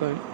Don't.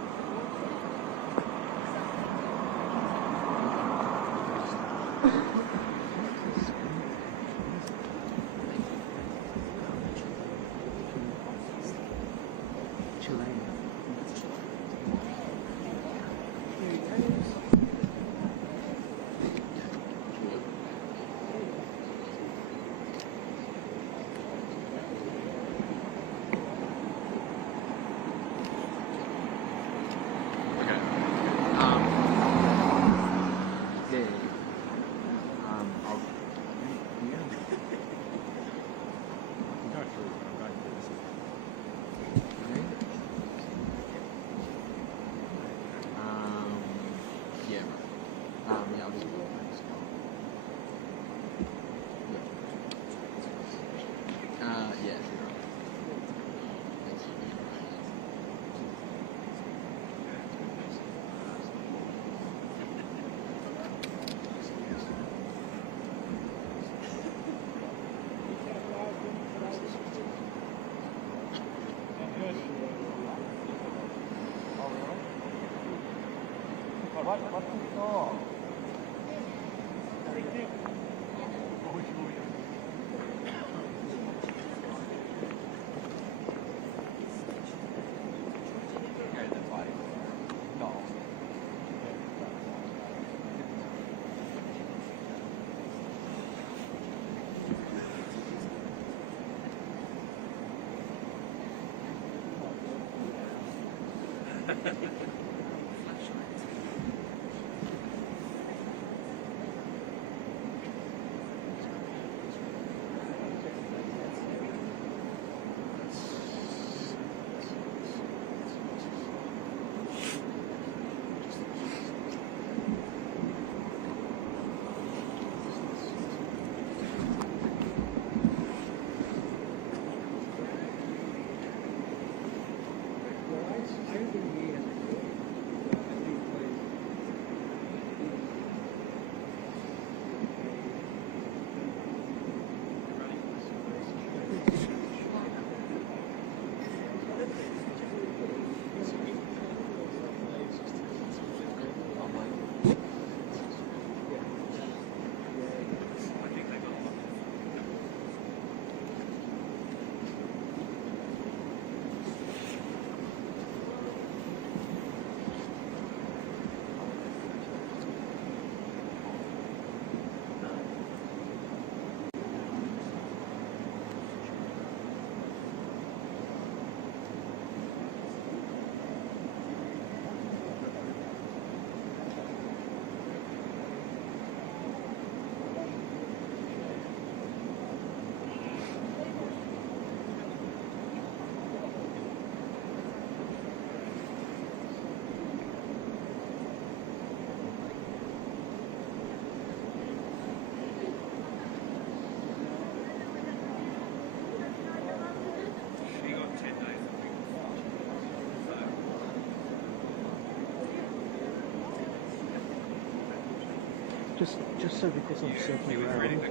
Just so because I'm circling around, I mean,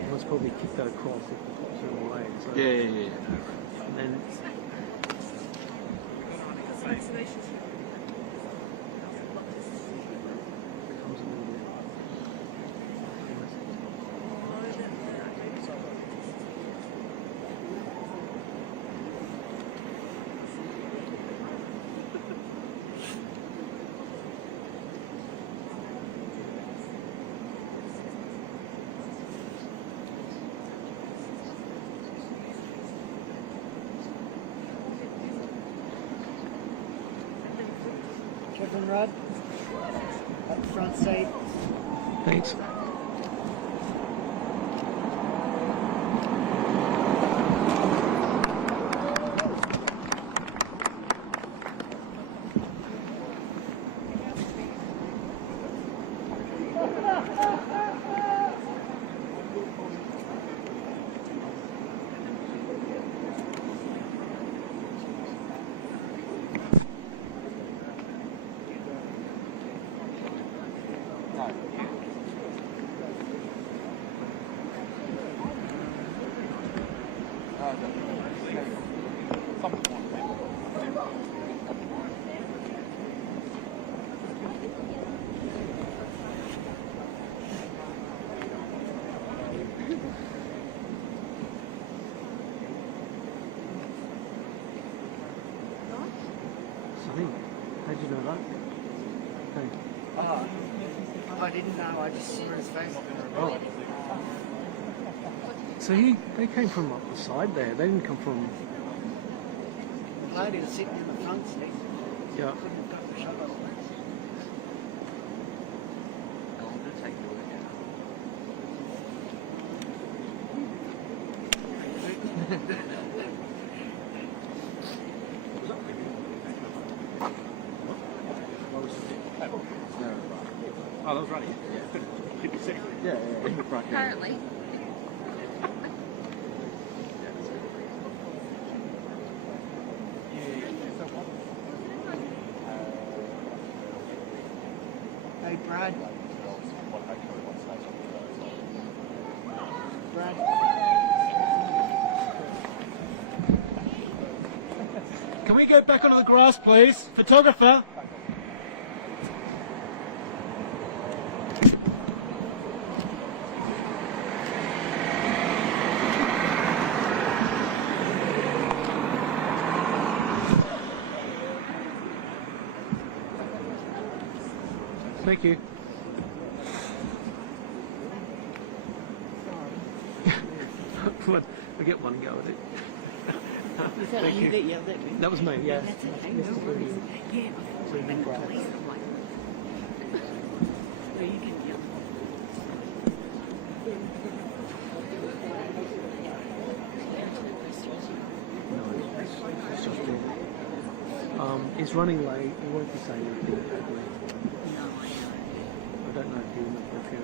I must probably kick that across if the top's in the way. So. Yeah. And then. Kevin Rudd, up front seat. Thanks. Something. How'd you know that? Hey. Oh, I didn't know. I just saw his face. Oh. So they came from up the side there. They didn't come from. The lady was sitting in the front seat. Yeah. Couldn't have got the shot of Oh, that was right. Yeah. Apparently. Hey, Brad. Brad. Can we go back onto the grass, please? Photographer? Thank you. I get one go at it. Is that Thank you you. that yelled at me? That was me, yeah. That's okay. This No is worries. really- Yeah, before we went to the police, I'm like, no, you can yell. No, it's just there. He's running late. He won't be saying anything about me. No, I know. I don't know if he will appear.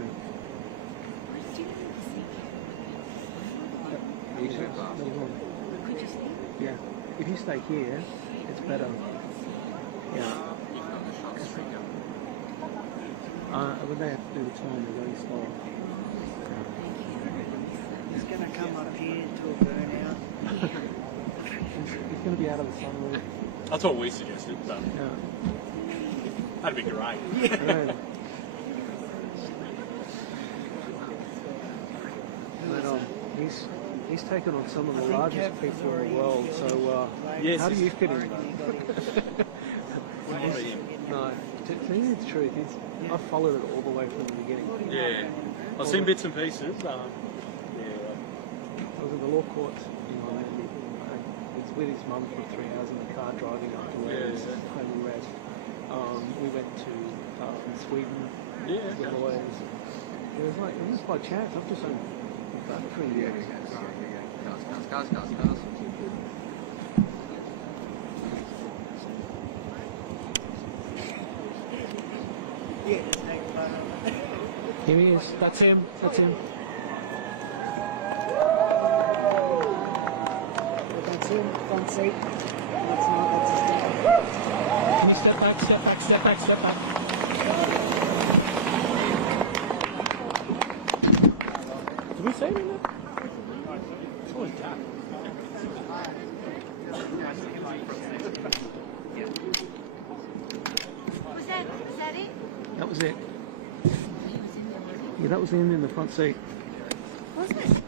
We just Yeah. If you stay here, it's better. Yeah. When they have to do the time, they're very slow. He's going to come up here to a burnout. He's going to be out of the sun. That's what we suggested, but Yeah. that'd be great. I know. But, he's taken on some of the largest people in the world, so Yes, how do you he's- fit in that? No, to tell you the truth, I've followed it all the way from the beginning. Yeah. I've seen bits and pieces. Yeah. I was in the law court, it's with his mum for 3 hours in the car driving up to where he's home arrest. We went to Sweden with Yeah. lawyers. It was by chance. I've just done that for 3 years. Yeah, just take a photo. Here he is. That's him. That's him. That's him, front seat. That's not, that's his dad. Can you step back, step back, step back, step back? Did we say anything there? It's always dark. Was that it? That was it. Yeah, that was him in the front seat. Was it?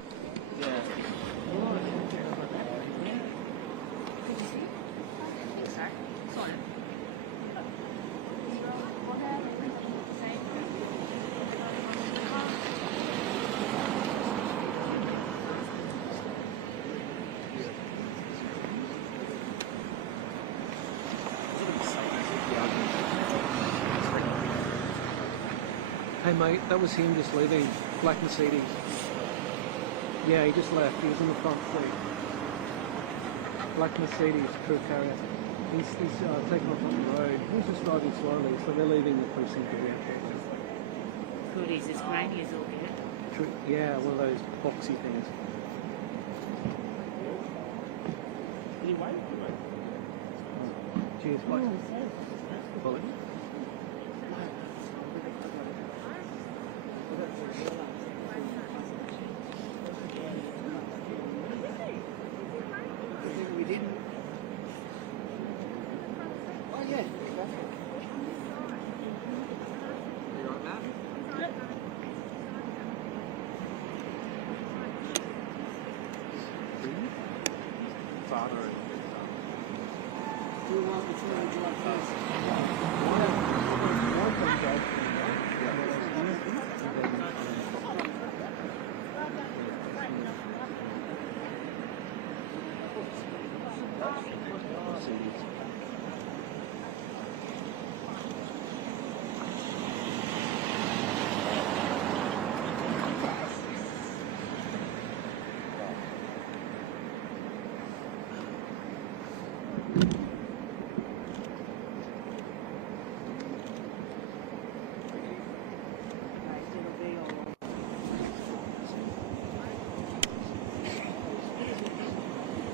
Hey mate, that was him just leaving. Black Mercedes. Yeah, he just left. He was in the front seat. Black Mercedes, crew carrier. He's taken off on the road. He was just driving slowly, so they're leaving the precinct of the airport. Goodies, his crania's all good. Yeah, one of those boxy things. Cheers, mate. Bullet. Do you want which one would you like first?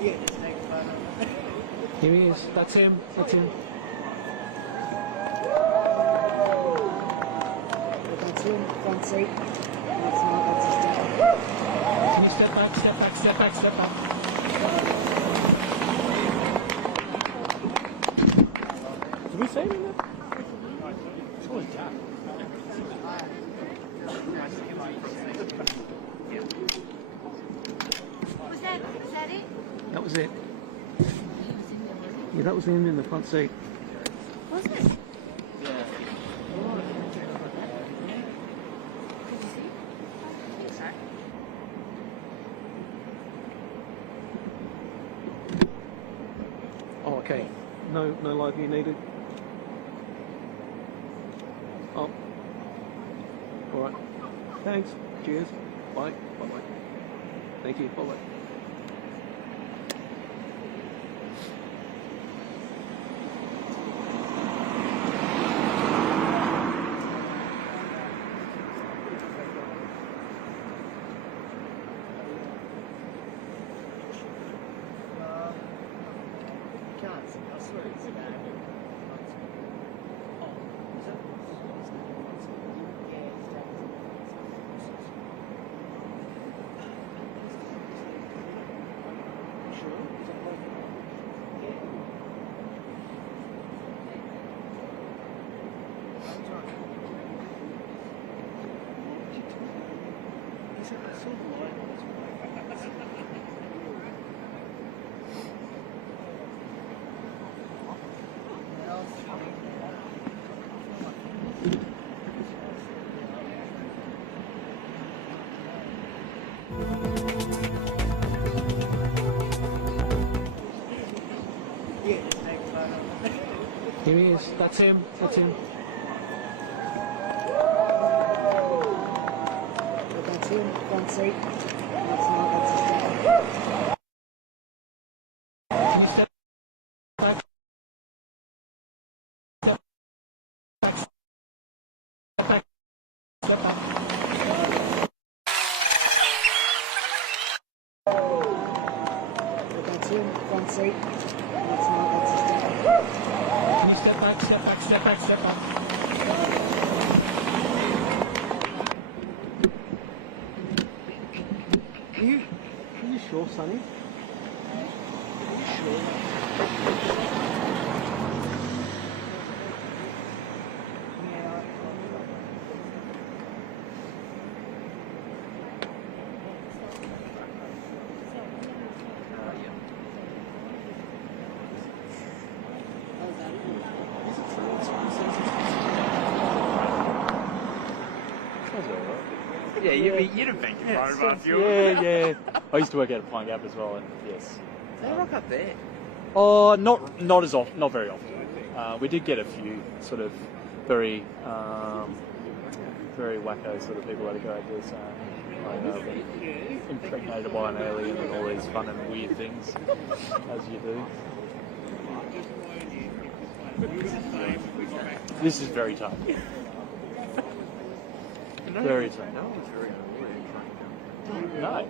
Yeah, just take a photo. Here he is. That's him. That's him. That's him, front seat. That's not, that's his dad. Can you step back, step back, step back, step back? Did we say anything? It's always dark. Was that it? That was it. Yeah, that was him in the front seat. Was it? Oh, okay. No live view needed. Oh. All right. Thanks. Cheers. Bye. Bye. Bye. Thank you. Bye. Bye. Can't see, I swear it's bad. Oh, is it? Yeah, it's sure? Is that like... Yeah. That's right. Is it that sort of light on this way? Yeah, just take a photo. Here he is. That's him. That's him. That's him, front seat. That's not, that's his dad. Can you step back? Step back. Step back. Step back. That's him, front seat. That's not, that's his dad. Can you step back? Step back. Step back. Step back. Are you sure, Sonny? Yeah, you'd have been confronted by a few. Yeah. I used to work out of Pine Gap as well, and yes. They rock up there. Oh, not as often, not very often. We did get a few sort of very wacko sort of people that go out there saying impregnated by an alien and all these fun and weird things, as you do. This is very tough. Very tough. No.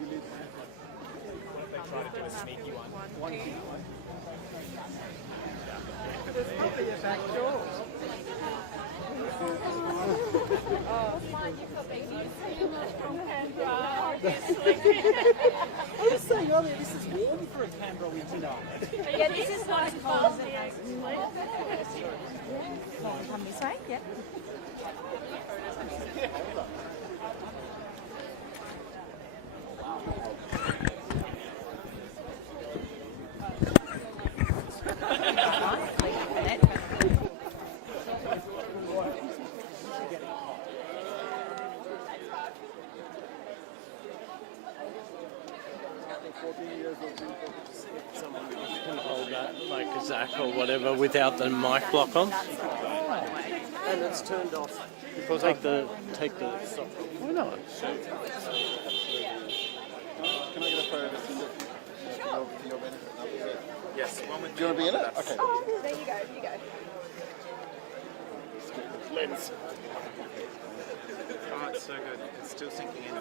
They try to do a sneaky one. There's probably a back door. From Canberra, obviously. I was saying earlier, this is warm for a Canberra winter night. Yeah, this is not as cold as the Come this way, yeah. Can hold that like a Zach or whatever without the mic block on. And it's turned off. Because take the why not? Can I get a photo of this for your benefit? Yes, one with Do you want to be in it? Okay. Oh, there you go, you go. Lens. Oh, it's so good. It's still sinking in.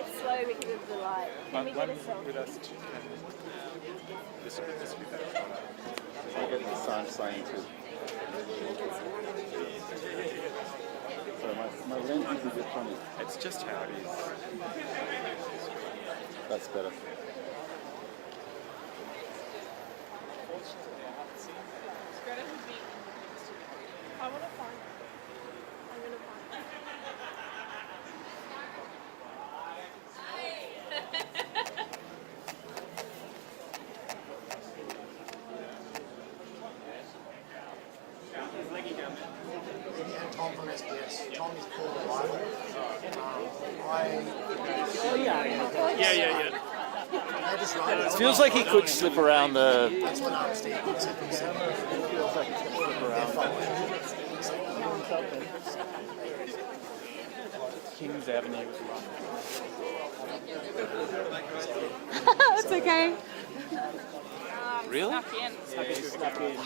It's slow because of the light. Can we get a selfie? With us too. This will be better. I get the Assange saying to. So my lens is a bit funny. It's just how it is. That's better. Tom from SBS. Tom is Paul Ryder. Yeah. I just write it. Feels like he could slip around the. That's what I'm saying. Feels like he could slip around Kings Avenue. It's okay. Really? Snuck in. Snuck in.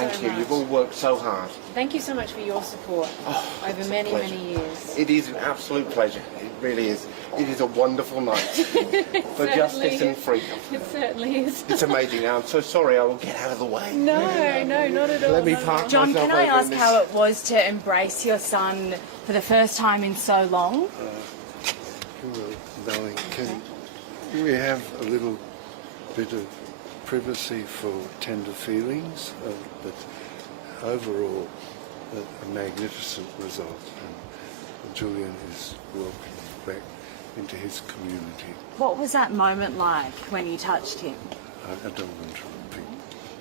Thank so you. much. You've all worked so hard. Thank you so much for your support over it's a many, pleasure. many years. It is an absolute pleasure. It really is. It is a wonderful night for justice and freedom. It certainly is. It's amazing. Now, I'm so sorry. I will get out of the way. No, not at all. Let me not at park all. John, myself can I over ask in this. how it was to embrace your son for the first time in so long? Well, darling, can we have a little bit of privacy for tender feelings? But overall, a magnificent result. And Julian is welcome back into his community. What was that moment like when you touched him? I don't want to repeat.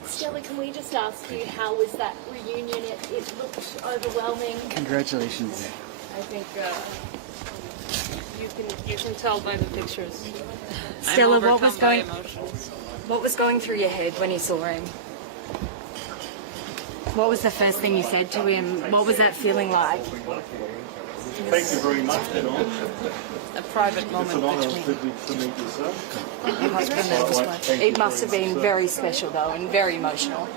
Stella, can we just ask you, how was that reunion? It looked overwhelming. Congratulations. I think you can tell by the pictures. Stella, I'm what was overcome by going emotions. what was going through your head when you saw him? What was the first thing you said to him? What was that feeling like? Thank you very much, John. A private It's moment an honour and between privilege to meet yourself. your husband and his wife. It must have been very special though and very emotional.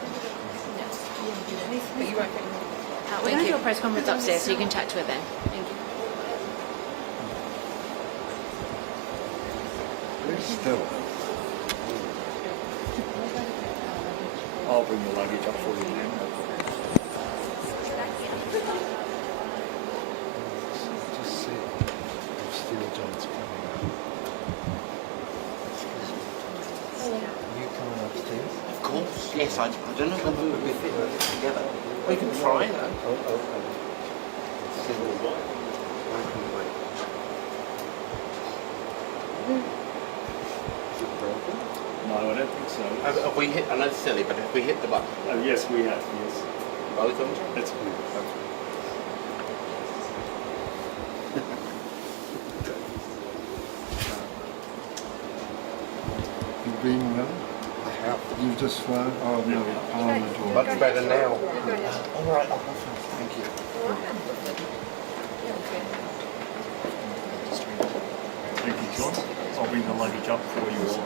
We're going to do a press conference upstairs, so you can chat to her then. Thank you. Where's Stella? I'll bring the luggage up for you now. Just see if Stella John's coming up. Are you coming upstairs? Of course. Yes, I don't know whether we would fit together. We can try, though. No, I don't think so. Have we hit, I know it's silly, but have we hit the button? Oh, yes, we have, yes. Both of them? That's good. You've been well? I have. You've just flown? Oh no, Parliament or... Much better now. All right, I'll go first. Thank you. Thank you, John. I'll bring the luggage up for you all.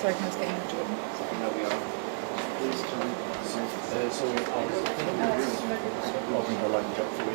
Sorry, can I just get you, Jordan? There we are. I'll bring the luggage up for you.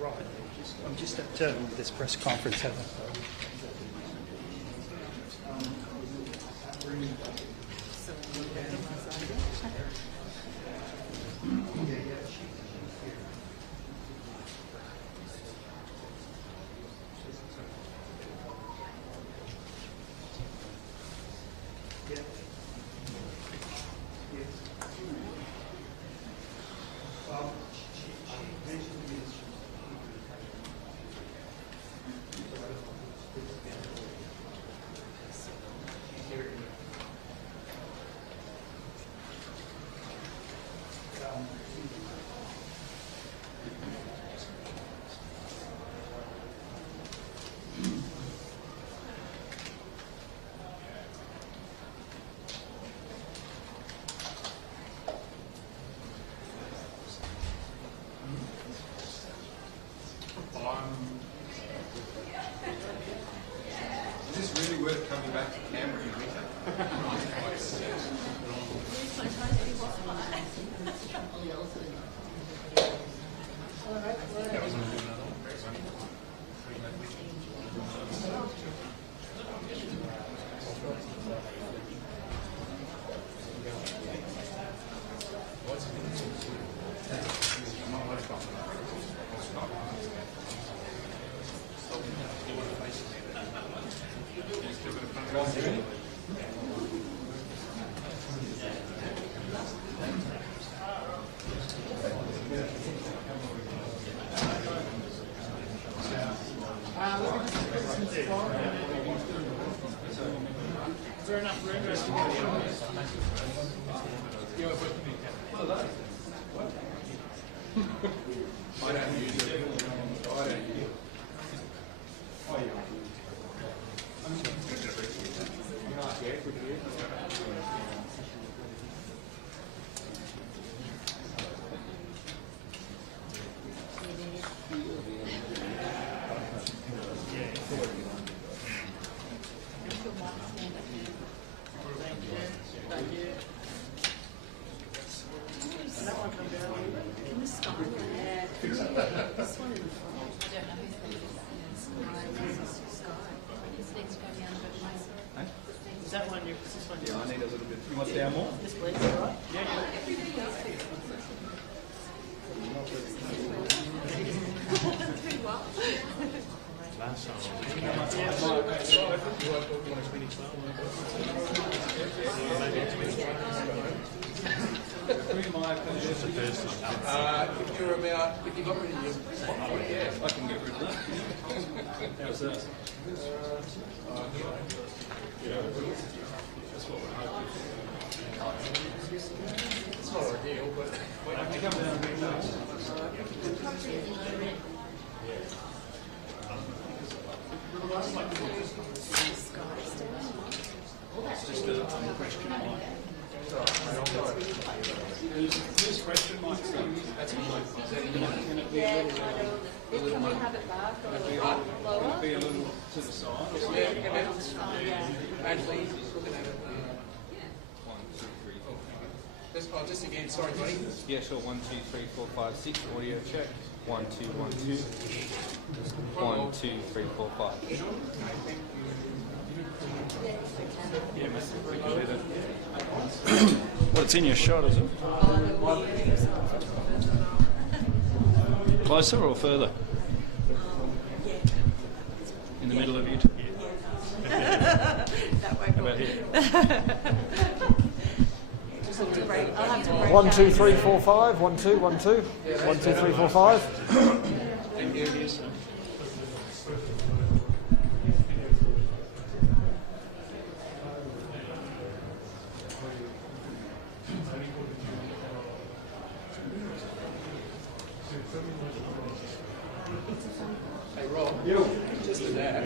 Right. I'm just at this press conference, Heather. Is this really worth coming back to Canberra in winter? If you got rid of your I can get rid of that. How's that? That's what we're hoping. It's not ideal, but I can come down and be nice. It's just a question mark. Whose question mark? That's mine. Is that in mine? Can it be a little, Can we have it back or lower? Can it be a little to the side or something? Yeah. Actually, looking at it. 1, 2, 3, 4. Just again, sorry, buddy. Yeah, sure. 1, 2, 3, 4, 5, 6. Audio check. 1, 2, 1, 2. 1, 2, 3, 4, 5. Yeah, Well, it's in your shot, is it? Closer or further? In the middle of you? That won't About here? I'll have to break 1, 2, 3, 4, 5. 1, 2, 1, 2. 1, 2, 3, 4, 5. Hey, Rob. Just to that.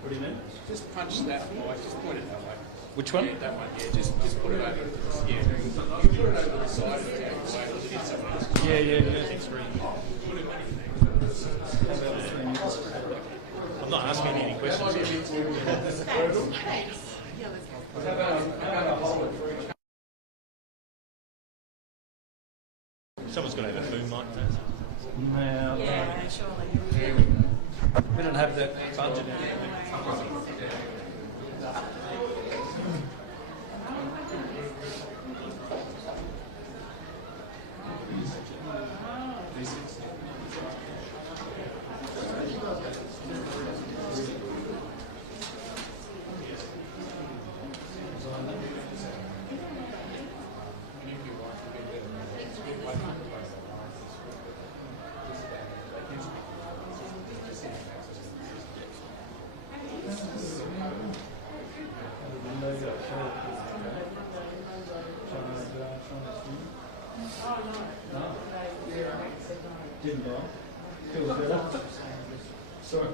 What do you mean? Just punch that way. Just point it that way. Which one? Yeah, that one. Yeah, just put it over. Yeah, you put it over the side of the table so it hits someone else. Yeah. I'm not asking any questions here. Someone's got to have a boom mic there. No. Yeah, surely. We don't have that budget. Didn't I? Feels better. Sorry.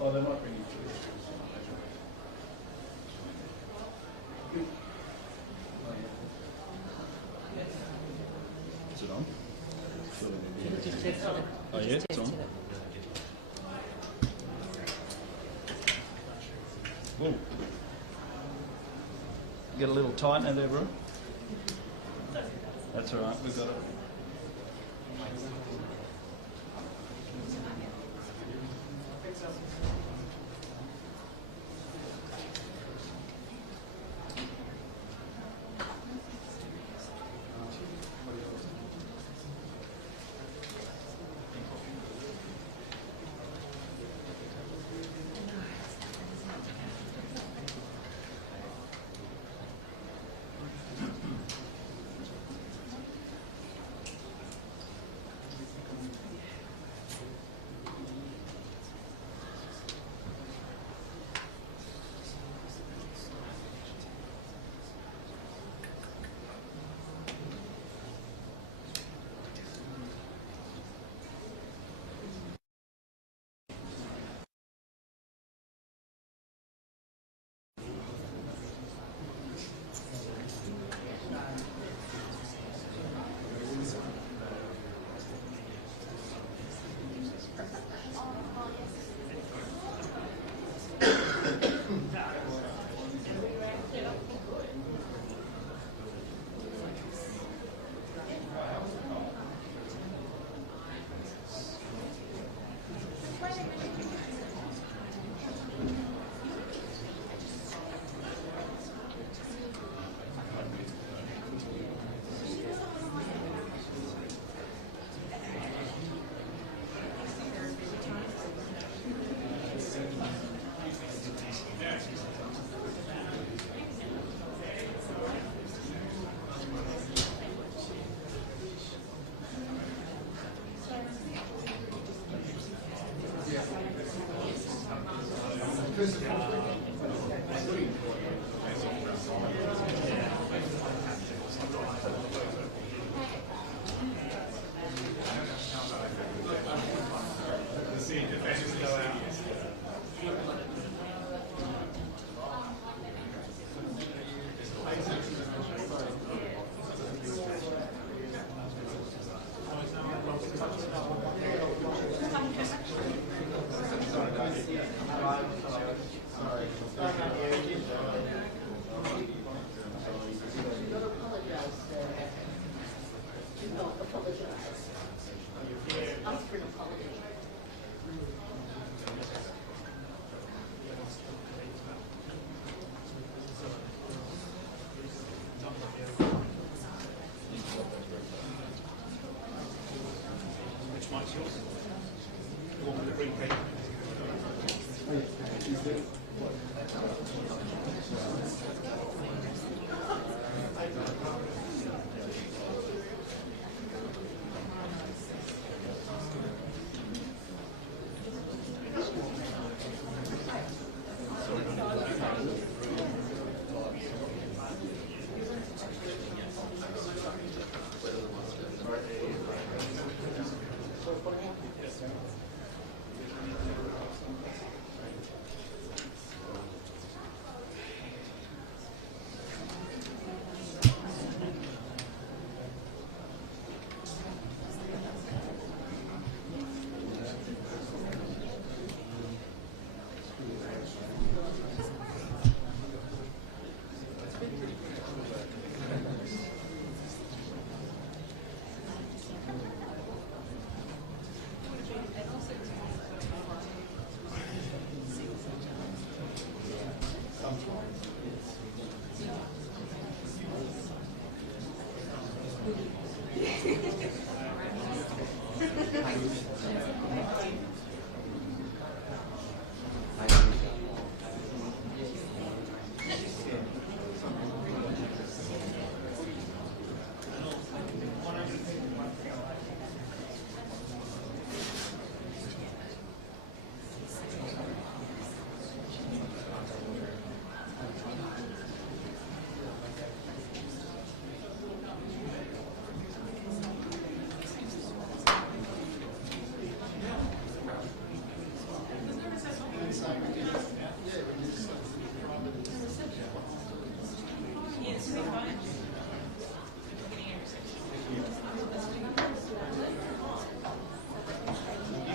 Oh, they might bring you through. Is it on? Oh yeah, it's on. Whoa. Get a little tight now there, bro. That's all right, we've got it.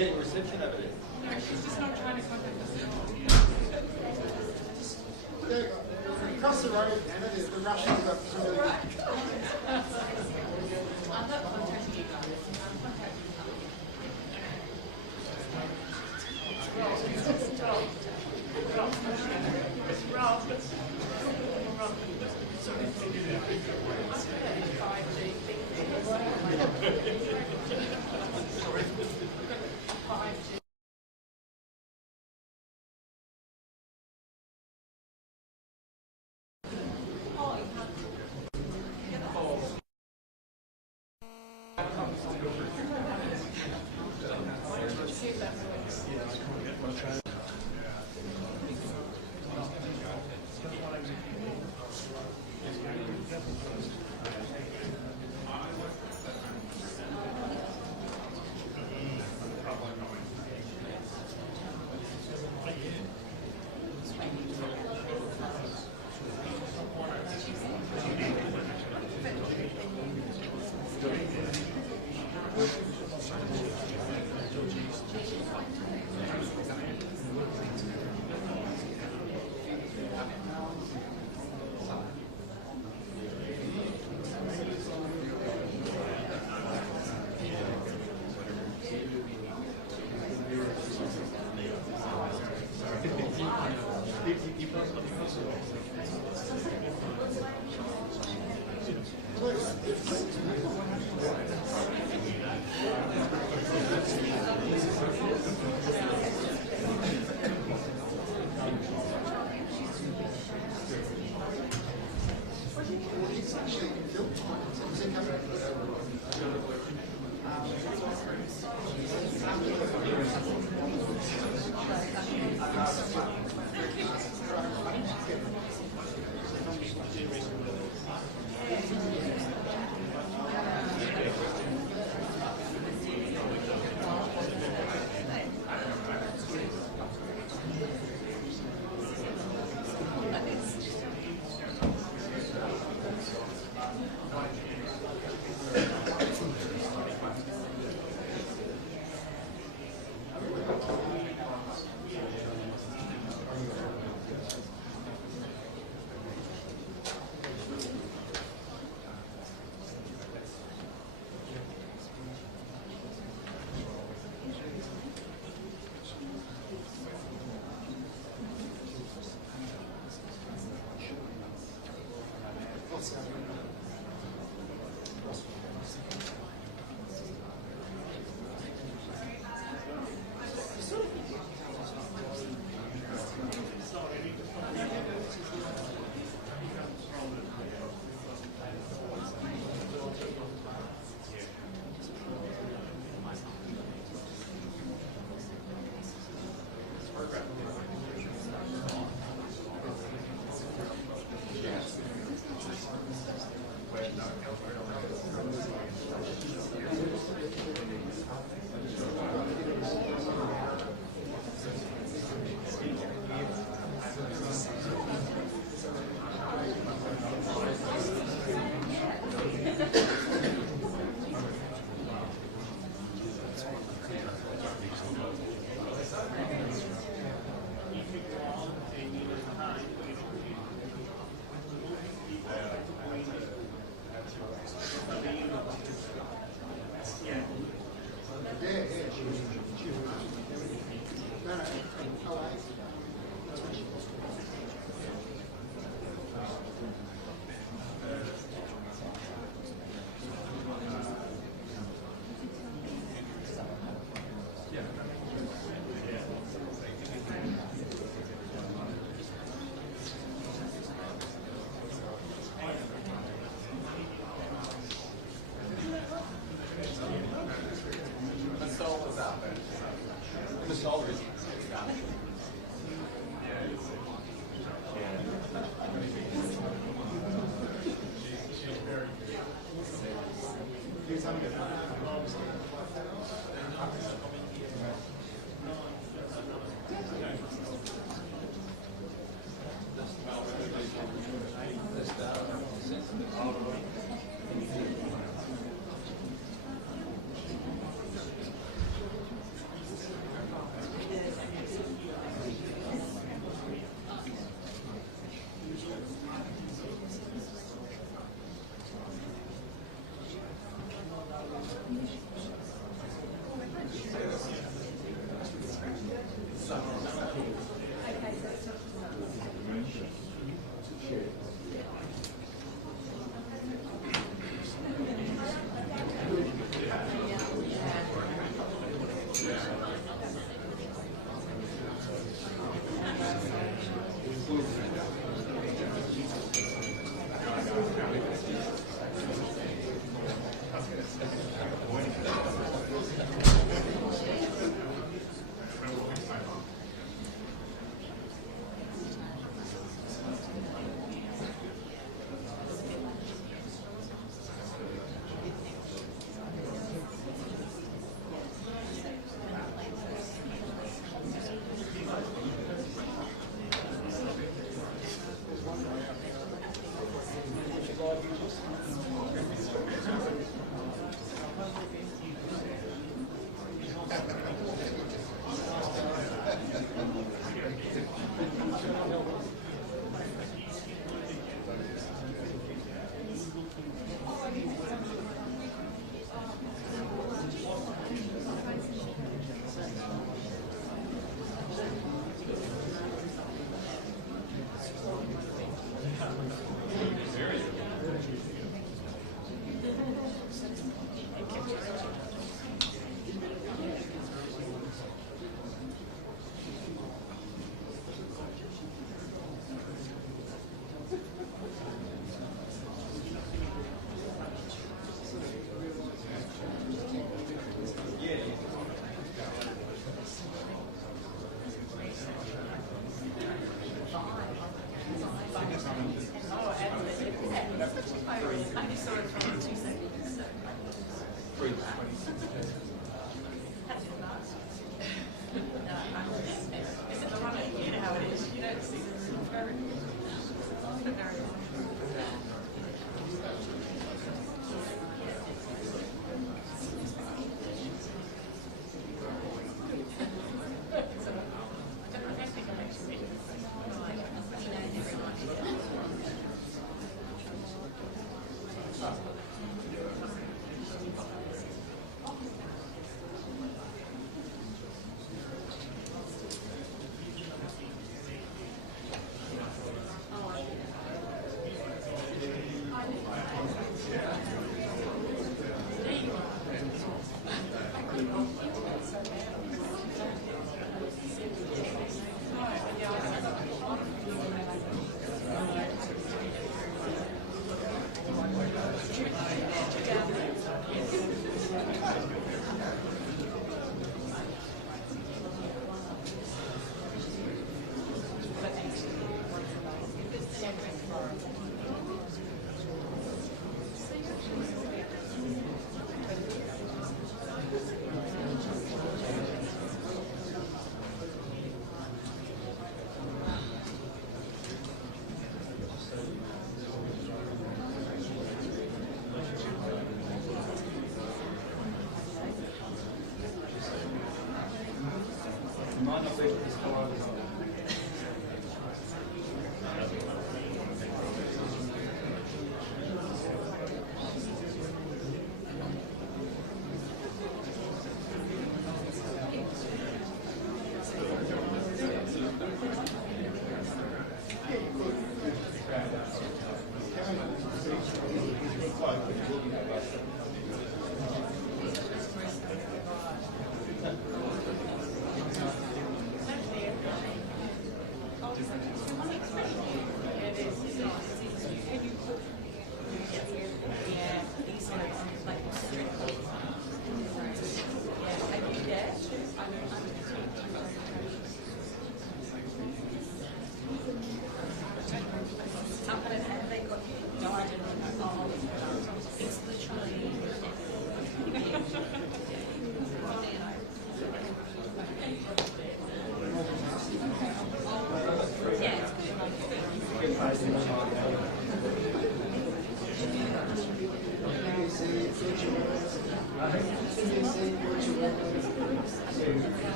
getting reception over there? No, she's just not trying to contact us. Across the road, Anna, there's the Russians up to the right. I'm not contacting you guys. I'm contacting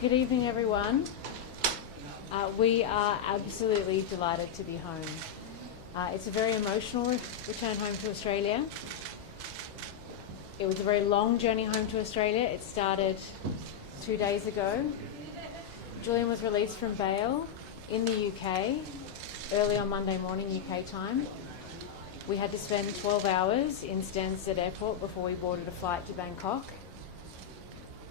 Good evening, everyone. We are absolutely delighted to be home. It's a very emotional return home to Australia. It was a very long journey home to Australia. It started 2 days ago. Julian was released from bail in the UK early on Monday morning UK time. We had to spend 12 hours in Stansted Airport before we boarded a flight to Bangkok.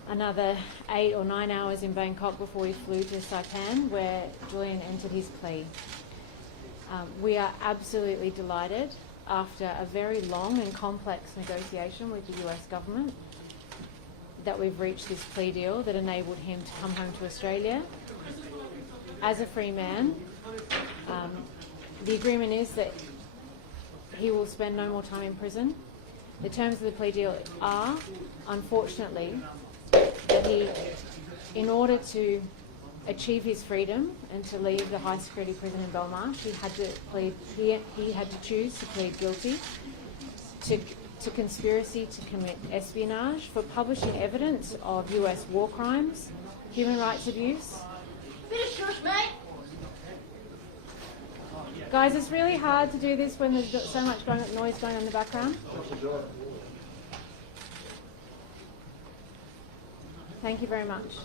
Another 8 or 9 hours in Bangkok before we flew to Saipan, where Julian entered his plea. We are absolutely delighted, after a very long and complex negotiation with the US government, that we've reached this plea deal that enabled him to come home to Australia as a free man. The agreement is that he will spend no more time in prison. The terms of the plea deal are, unfortunately, that he, in order to achieve his freedom and to leave the high security prison in Belmarsh, he had to choose to plead guilty to conspiracy to commit espionage for publishing evidence of US war crimes, human rights abuse. Guys, it's really hard to do this when there's so much noise going on in the background. Thank you very much.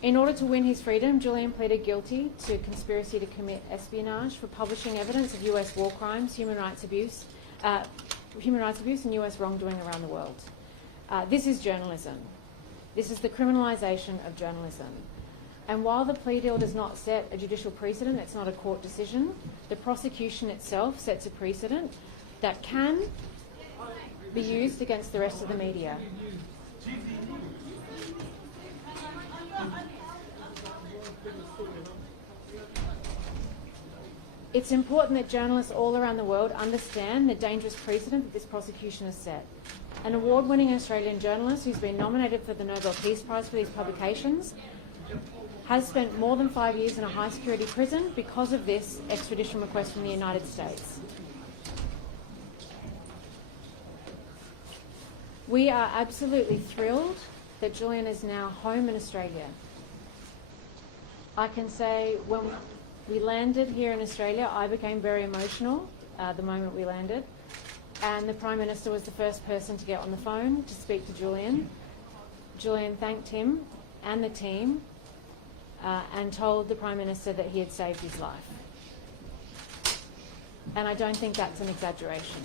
In order to win his freedom, Julian pleaded guilty to conspiracy to commit espionage for publishing evidence of US war crimes, human rights abuse and US wrongdoing around the world. This is journalism. This is the criminalisation of journalism. And while the plea deal does not set a judicial precedent, it's not a court decision, the prosecution itself sets a precedent that can be used against the rest of the media. It's important that journalists all around the world understand the dangerous precedent that this prosecution has set. an award-winning Australian journalist who's been nominated for the Nobel Peace Prize for these publications, has spent more than 5 years in a high-security prison because of this extradition request from the United States. We are absolutely thrilled that Julian is now home in Australia. I can say when we landed here in Australia, I became very emotional the moment we landed, and the Prime Minister was the first person to get on the phone to speak to Julian. Julian thanked him and the team and told the Prime Minister that he had saved his life. And I don't think that's an exaggeration.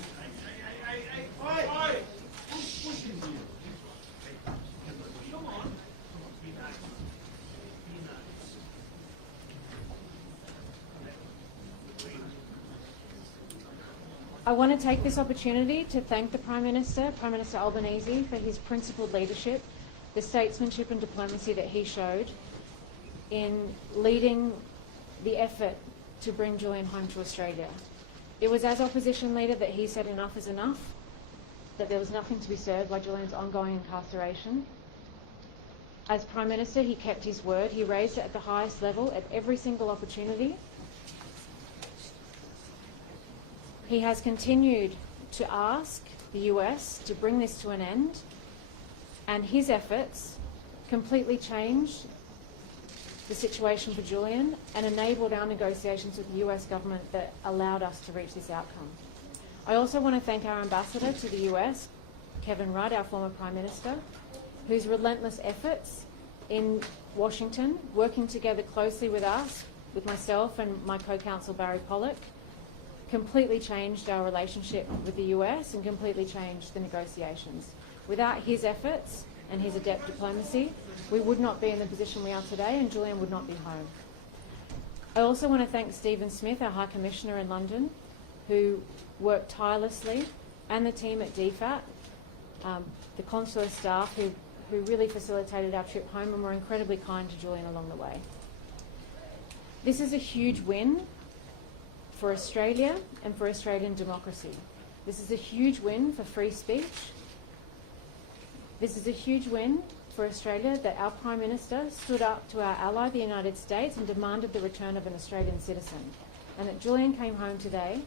I want to take this opportunity to thank the Prime Minister Albanese, for his principled leadership, the statesmanship and diplomacy that he showed in leading the effort to bring Julian home to Australia. It was as opposition leader that he said enough is enough, that there was nothing to be served by Julian's ongoing incarceration. As Prime Minister, he kept his word. He raised it at the highest level at every single opportunity. He has continued to ask the US to bring this to an end, and his efforts completely changed the situation for Julian and enabled our negotiations with the US government that allowed us to reach this outcome. I also want to thank our ambassador to the US, Kevin Rudd, our former Prime Minister, whose relentless efforts in Washington, working together closely with us, with myself and my co-counsel Barry Pollock, completely changed our relationship with the US and completely changed the negotiations. Without his efforts and his adept diplomacy, we would not be in the position we are today, and Julian would not be home. I also want to thank Stephen Smith, our High Commissioner in London, who worked tirelessly, and the team at DFAT, the consular staff who really facilitated our trip home and were incredibly kind to Julian along the way. This is a huge win for Australia and for Australian democracy. This is a huge win for free speech. This is a huge win for Australia that our Prime Minister stood up to our ally, the United States, and demanded the return of an Australian citizen. And that Julian came home today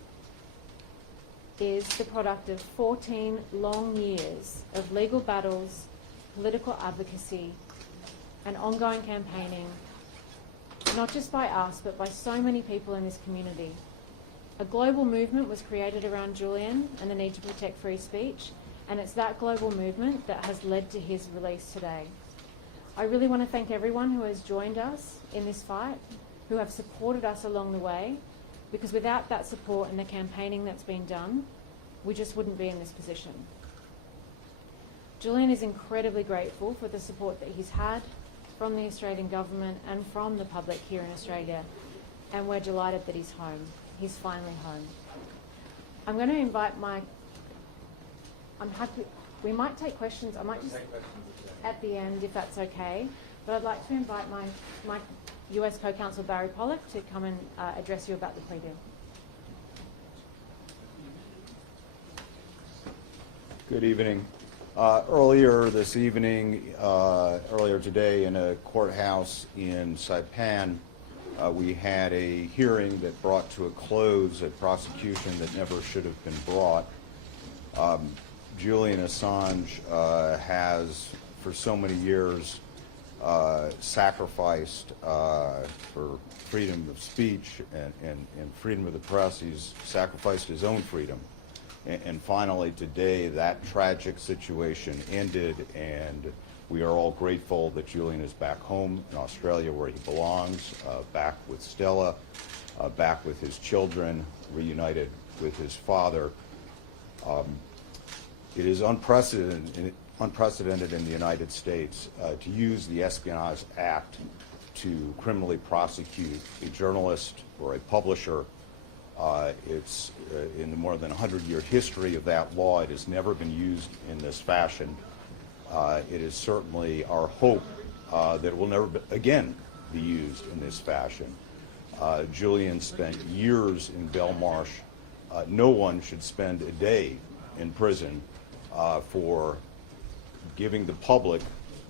is the product of 14 long years of legal battles, political advocacy, and ongoing campaigning, not just by us, but by so many people in this community. A global movement was created around Julian and the need to protect free speech, and it's that global movement that has led to his release today. I really want to thank everyone who has joined us in this fight, who have supported us along the way, because without that support and the campaigning that's been done, we just wouldn't be in this position. Julian is incredibly grateful for the support that he's had from the Australian government and from the public here in Australia, and we're delighted that he's home. He's finally home. I'm going to invite we might take questions. I might just at the end, if that's okay. But I'd like to invite my US co-counsel Barry Pollock to come and address you about the plea deal. Good evening. Earlier today in a courthouse in Saipan, we had a hearing that brought to a close a prosecution that never should have been brought. Julian Assange has, for so many years, sacrificed for freedom of speech and freedom of the press. He's sacrificed his own freedom. And finally, today, that tragic situation ended, and we are all grateful that Julian is back home in Australia where he belongs, back with Stella, back with his children, reunited with his father. It is unprecedented in the United States to use the Espionage Act to criminally prosecute a journalist or a publisher. It's in the more than 100-year history of that law, it has never been used in this fashion. It is certainly our hope that it will never again be used in this fashion. Julian spent years in Belmarsh. No one should spend a day in prison for giving the public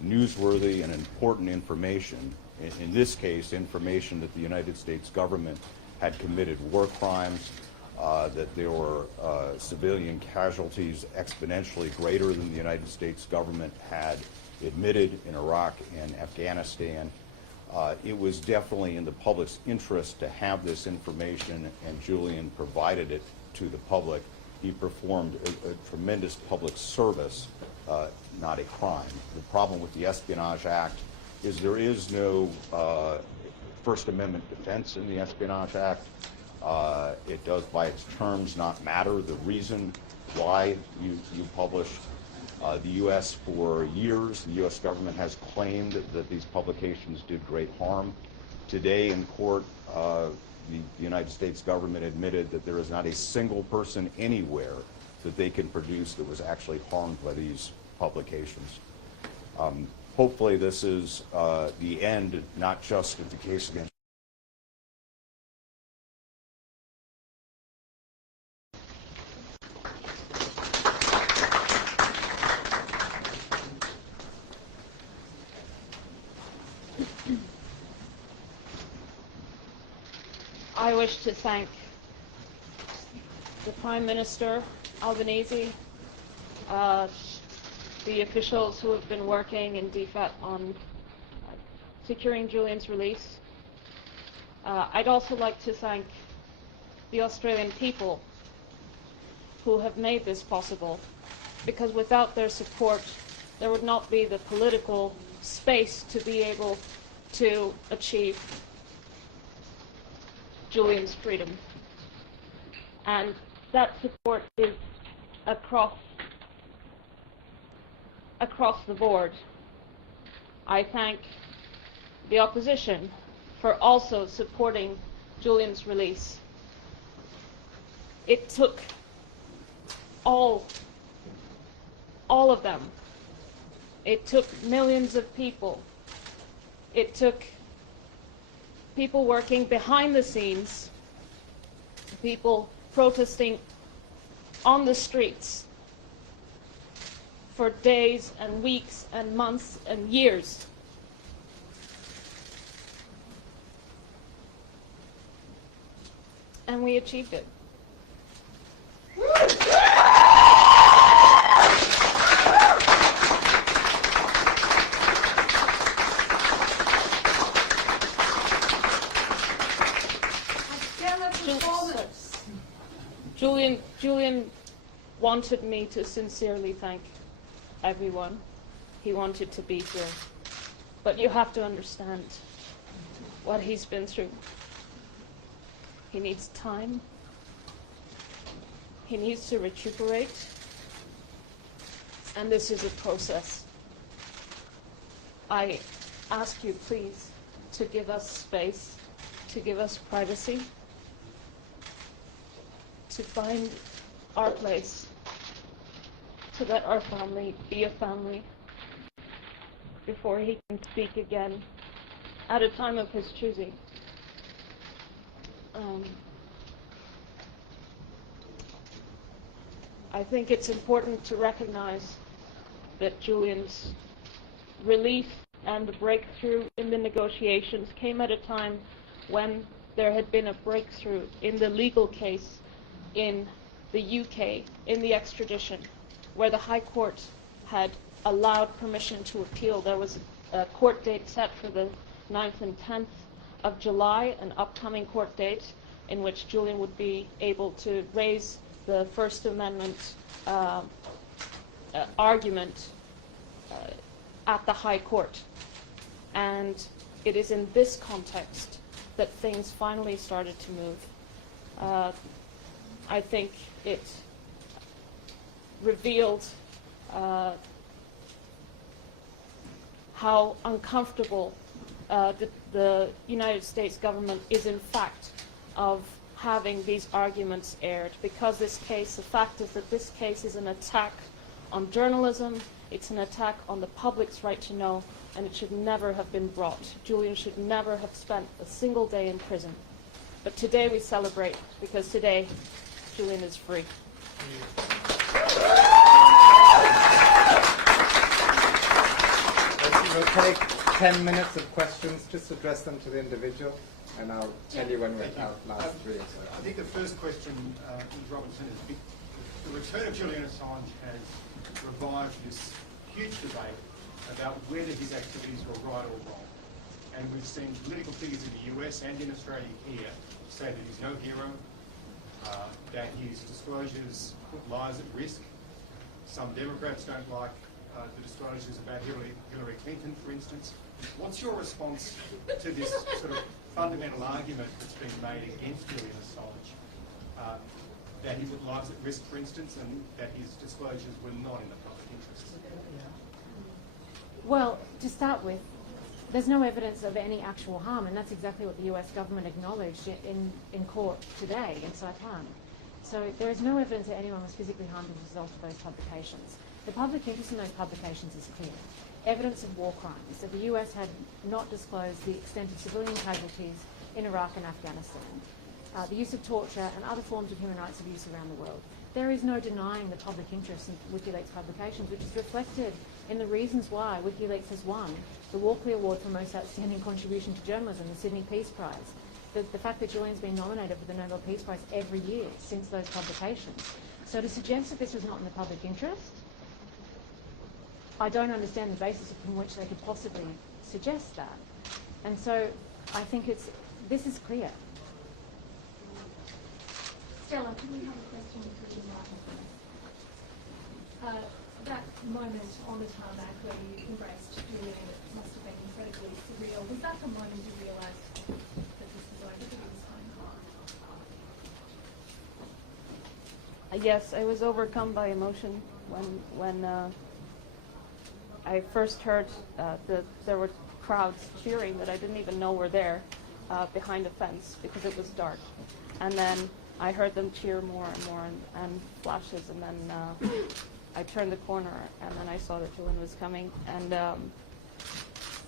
newsworthy and important information. In this case, information that the United States government had committed war crimes, that there were civilian casualties exponentially greater than the United States government had admitted in Iraq and Afghanistan. It was definitely in the public's interest to have this information, and Julian provided it to the public. He performed a tremendous public service, not a crime. The problem with the Espionage Act is there is no First Amendment defense in the Espionage Act. It does, by its terms, not matter the reason why you publish. The U.S. for years, the U.S. government has claimed that these publications did great harm. Today in court, the United States government admitted that there is not a single person anywhere that they can produce that was actually harmed by these publications. Hopefully this is the end, not just of the case against I wish to thank the Prime Minister, Albanese, the officials who have been working in DFAT on securing Julian's release. I'd also like to thank the Australian people who have made this possible, because without their support, there would not be the political space to be able to achieve Julian's freedom. And that support is across the board. I thank the opposition for also supporting Julian's release. It took all of them. It took millions of people. It took people working behind the scenes, people protesting on the streets for days and weeks and months and years. And we achieved it. Julian wanted me to sincerely thank everyone. He wanted to be here. But you have to understand what he's been through. He needs time. He needs to recuperate. And this is a process. I ask you, please, to give us space, to give us privacy, to find our place, to let our family be a family before he can speak again at a time of his choosing. I think it's important to recognize that Julian's relief and the breakthrough in the negotiations came at a time when there had been a breakthrough in the legal case in the UK, in the extradition, where the High Court had allowed permission to appeal. There was a court date set for the 9th and 10th of July, an upcoming court date in which Julian would be able to raise the First Amendment argument at the High Court. And it is in this context that things finally started to move. I think it revealed how uncomfortable the United States government is in fact of having these arguments aired, because this case, the fact is that this case is an attack on journalism, it's an attack on the public's right to know, and it should never have been brought. Julian should never have spent a single day in prison. But today we celebrate, because today Julian is free. We'll take 10 minutes of questions. Just address them to the individual, and I'll tell you when we're out last. I think the first question, Ms. Robinson, is the return of Julian Assange has revived this huge debate about whether his activities were right or wrong. And we've seen political figures in the US and in Australia here say that he's no hero, that his disclosures put lives at risk. Some Democrats don't like the disclosures about Hillary Clinton, for instance. What's your response to this sort of fundamental argument that's been made against Julian Assange, that he put lives at risk, for instance, and that his disclosures were not in the public interest? Well, to start with, there's no evidence of any actual harm, and that's exactly what the US government acknowledged in court today in Saipan. So there is no evidence that anyone was physically harmed as a result of those publications. The public interest in those publications is clear. Evidence of war crimes, that the US had not disclosed the extent of civilian casualties in Iraq and Afghanistan, the use of torture and other forms of human rights abuse around the world. There is no denying the public interest in WikiLeaks publications, which is reflected in the reasons why WikiLeaks has won the Walkley Award for Most Outstanding Contribution to Journalism, the Sydney Peace Prize, the fact that Julian's been nominated for the Nobel Peace Prize every year since those publications. So to suggest that this was not in the public interest, I don't understand the basis upon which they could possibly suggest that. And so I think this is clear. Stella, can we have a question for you, Martin? That moment on the tarmac where you embraced Julian must have been incredibly surreal. Was that the moment you realised that this was over, that it was home? Yes, I was overcome by emotion when I first heard that there were crowds cheering that I didn't even know were there behind a fence because it was dark. And then I heard them cheer more and more and flashes, and then I turned the corner and then I saw that Julian was coming,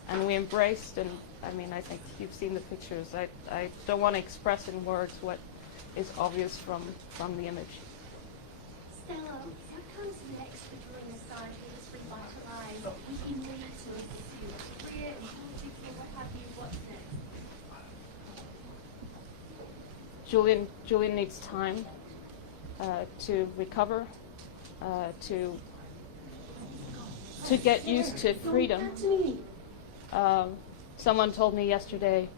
and we embraced, and I mean, I think you've seen the pictures. I don't want to express in words what is obvious from the image. Stella, what comes next for Julian Assange? He was revitalised. WikiLeaks was his career and politics and what have you. What's next? Julian needs time to recover, to get used to freedom. Someone told me yesterday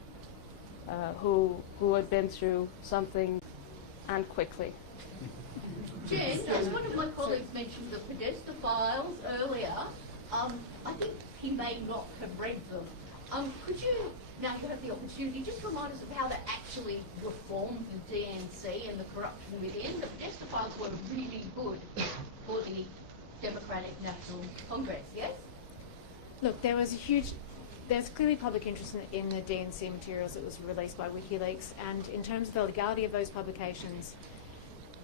who had been through something and quickly. Jen, as one of my colleagues mentioned the Podesta files earlier, I think he may not have read them. Could you, now you have the opportunity, just remind us of how that actually reformed the DNC and the corruption within? The Podesta files were really good for the Democratic National Congress, yes? Look, there's clearly public interest in the DNC materials that was released by WikiLeaks, and in terms of the legality of those publications,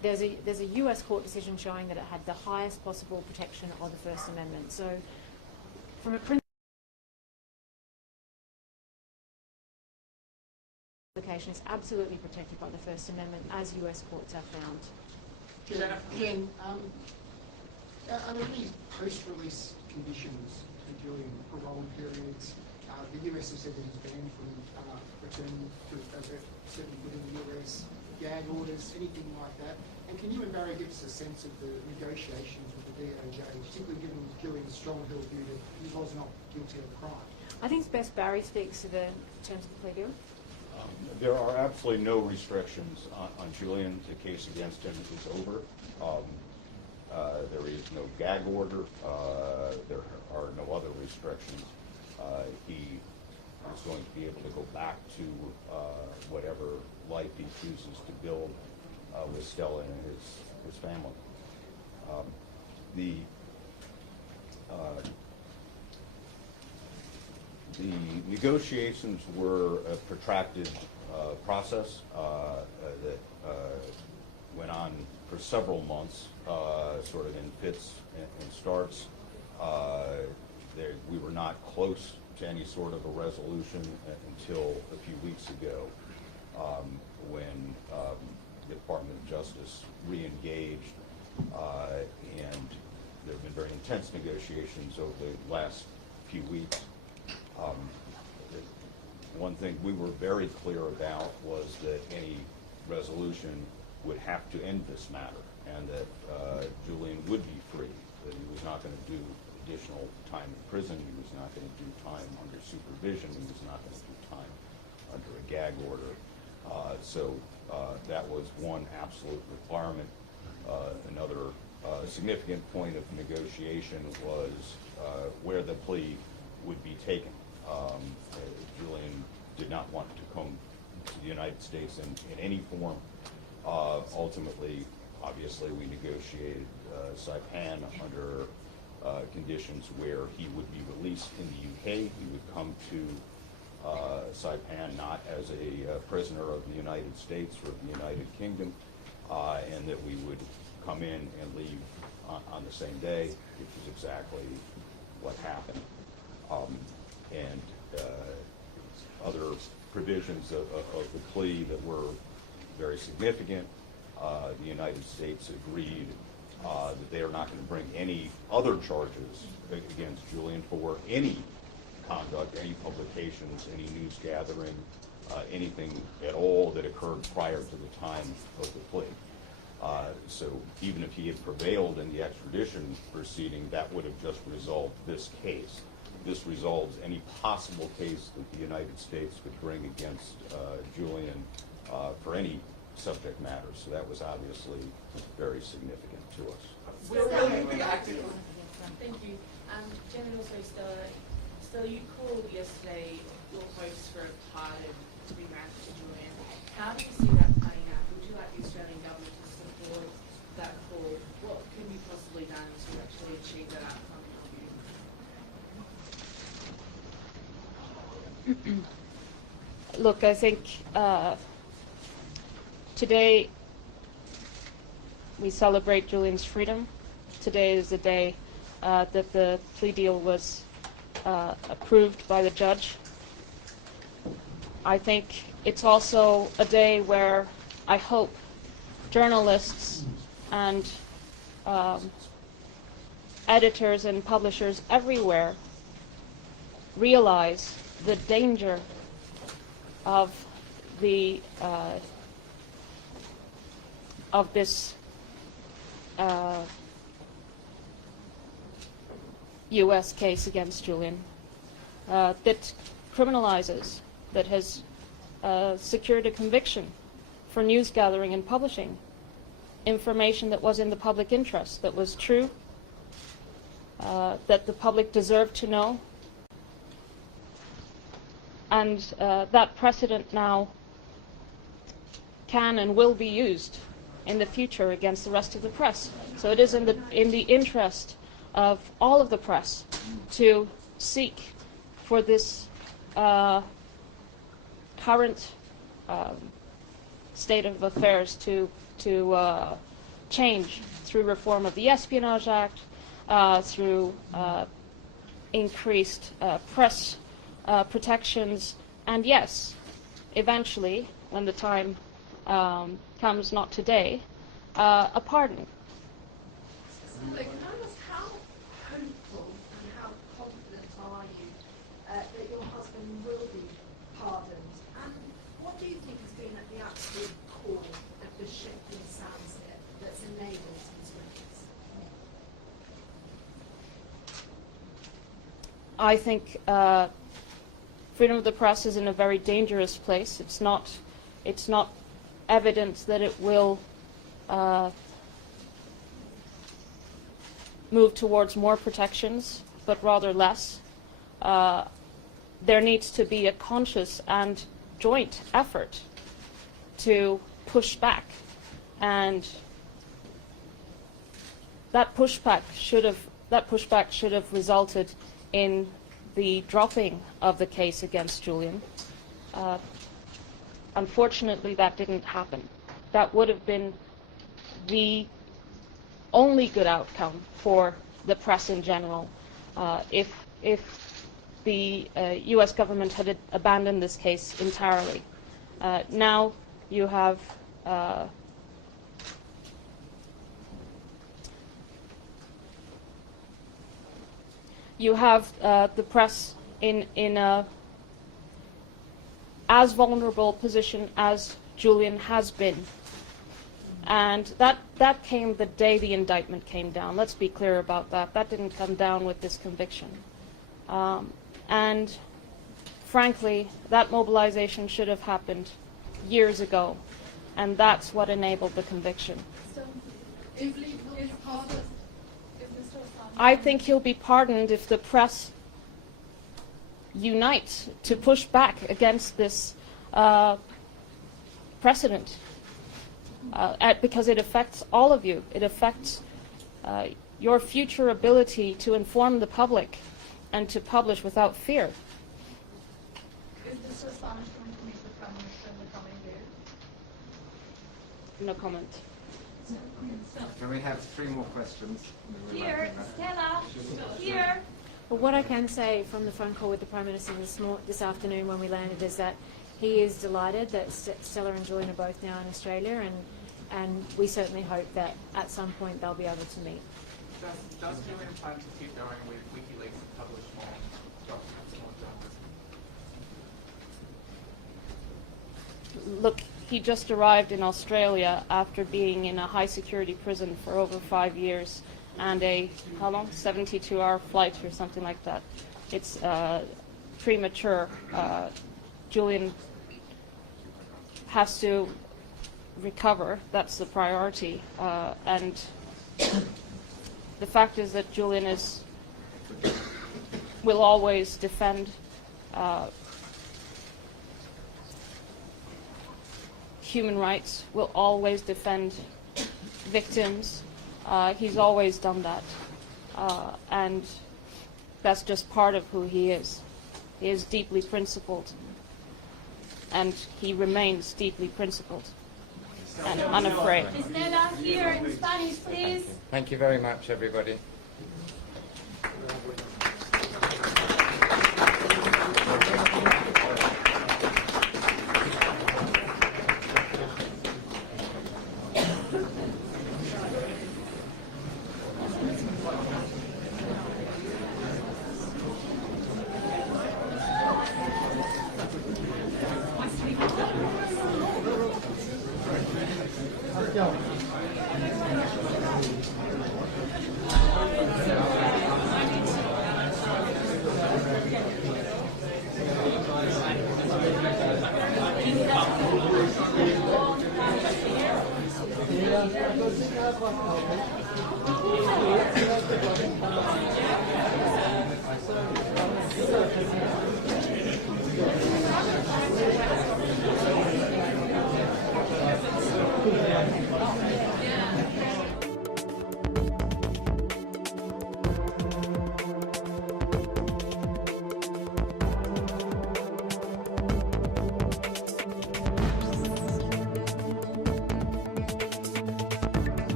there's a US court decision showing that it had the highest possible protection of the First Amendment. So from a principle, publication is absolutely protected by the First Amendment, as US courts have found. Jen, are there any post-release conditions to Julian parole periods? The US has said that he's banned from returning to certainly within the US, gag orders, anything like that. And can you and Barry give us a sense of the negotiations with the DOJ, particularly given Julian's strong-held view that he was not guilty of a crime? I think it's best Barry speaks to the terms of the plea deal. There are absolutely no restrictions on Julian. The case against him is over. There is no gag order. There are no other restrictions. He is going to be able to go back to whatever life he chooses to build with Stella and his family. The negotiations were a protracted process that went on for several months, sort of in fits and starts. We were not close to any sort of a resolution until a few weeks ago, when the Department of Justice re-engaged, and there have been very intense negotiations over the last few weeks. One thing we were very clear about was that any resolution would have to end this matter, and that Julian would be free, that he was not going to do additional time in prison, he was not going to do time under supervision, he was not going to do time under a gag order. So that was one absolute requirement. Another significant point of negotiation was where the plea would be taken. Julian did not want to come to the United States in any form. Ultimately, obviously, we negotiated Saipan under conditions where he would be released in the UK. He would come to Saipan not as a prisoner of the United States or of the United Kingdom, and that we would come in and leave on the same day, which is exactly what happened. And other provisions of the plea that were very significant. The United States agreed that they are not going to bring any other charges against Julian for any conduct, any publications, any news gathering, anything at all that occurred prior to the time of the plea. So even if he had prevailed in the extradition proceeding, that would have just resolved this case. This resolves any possible case that the United States would bring against Julian for any subject matter. So that was obviously very significant to us. Thank you. Jen and also Stella, you called yesterday your hopes for a pardon to be granted to Julian. How do you see that playing out? Would you like the Australian government to support that call? What can be possibly done to actually achieve that outcome in your view? Look, I think today we celebrate Julian's freedom. Today is the day that the plea deal was approved by the judge. I think it's also a day where I hope journalists and editors and publishers everywhere realize the danger of the of this U.S. case against Julian that criminalizes, that has secured a conviction for news gathering and publishing information that was in the public interest, that was true, that the public deserved to know. And that precedent now can and will be used in the future against the rest of the press. So it is in the interest of all of the press to seek for this current state of affairs to change through reform of the Espionage Act, through increased press protections, and yes, eventually, when the time comes, not today, a pardon. Can I ask, how hopeful and how confident are you that your husband will be pardoned? And what do you think has been at the absolute core of the shift in sands here that's enabled these witnesses? I think freedom of the press is in a very dangerous place. It's not evident that it will move towards more protections, but rather less. There needs to be a conscious and joint effort to push back, and that pushback should have resulted in the dropping of the case against Julian. Unfortunately, that didn't happen. That would have been the only good outcome for the press in general if the U.S. government had abandoned this case entirely. Now you have you have the press in a as vulnerable position as Julian has been. And that came the day the indictment came down. Let's be clear about that. That didn't come down with this conviction. And frankly, that mobilization should have happened years ago. And that's what enabled the conviction. So, is pardon? I think he'll be pardoned if the press unites to push back against this precedent, because it affects all of you. It affects your future ability to inform the public and to publish without fear. Is Mr. Assange going to meet the Prime Minister in the coming days? No comment. Can we have 3 more questions? Here, Stella, here. But what I can say from the phone call with the Prime Minister this afternoon when we landed is that he is delighted that Stella and Julian are both now in Australia, and we certainly hope that at some point they'll be able to meet. Does Julian plan to keep going with WikiLeaks and publish more documents, more journalism? Look, he just arrived in Australia after being in a high security prison for over 5 years and a, how long, 72-hour flight or something like that. It's premature. Julian has to recover. That's the priority. And the fact is that Julian will always defend human rights, will always defend victims. He's always done that. And that's just part of who he is. He is deeply principled. And he remains deeply principled and unafraid. Stella, here in Spanish, please. Thank you very much, everybody.